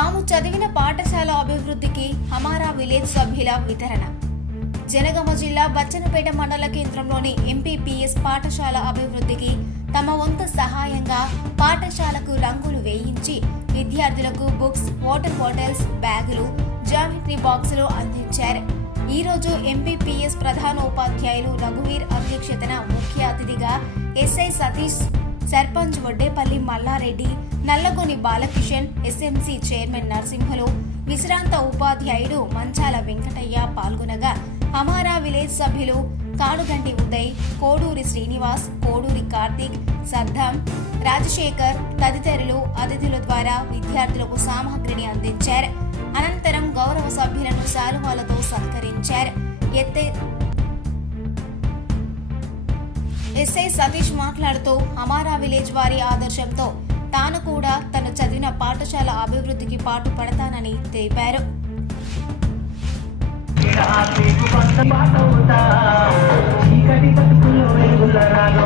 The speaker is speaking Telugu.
తాము చదివిన పాఠశాల అభివృద్ధికి హమారా విలేజ్ సభ్యుల వితరణ. జనగామ జిల్లా బచ్చన్నపేట మండల కేంద్రంలోని ఎంపీపీఎస్ పాఠశాల అభివృద్ధికి తమ వంతు సహాయంగా పాఠశాలకు రంగులు వేయించి విద్యార్థులకు బుక్స్, వాటర్ బాటిల్స్, బ్యాగులు, జామెట్రీ బాక్సులు అందించారు. ఈ రోజు ఎంపీపీఎస్ ప్రధానోపాధ్యాయులు రఘువీర్ అధ్యక్షతన ముఖ్య అతిథిగా SI Satish, sarpanch Vaddepalli Mallareddy, Nallagoni Balakishan, SMC chairman Narasimhulu, విశ్రాంత ఉపాధ్యాయుడు మంచాల వెంకటయ్య పాల్గొనగా హమారా విలేజ్ సభ్యులు కానుగంటి ఉదయ్, కోడూరి శ్రీనివాస్, కోడూరి కార్తీక్, సద్దాం, రాజశేఖర్ తదితరులు అతిథుల ద్వారా విద్యార్థులకు సామగ్రిని అందించారు. అనంతరం గౌరవ సభ్యులను శాలువాలతో సత్కరించారు. ఎస్ఐ సతీష్ మాట్లాడుతూ హమారా విలేజ్ వారి ఆదర్శంతో తాను కూడా తను చదివిన పాఠశాల అభివృద్ధికి పాటు పడతానని తెలిపారు. చీకటి బతుకుల్లో వెలుగుల రాగా